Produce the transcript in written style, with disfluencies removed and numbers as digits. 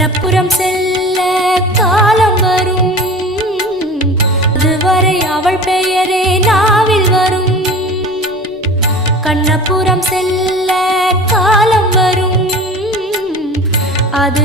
கண்ணபுரம் செல்ல காலம் வரும், அதுவரை அவள் பெயரே நாவில் வரும். கண்ணபுரம் செல்ல காலம் வரும், அது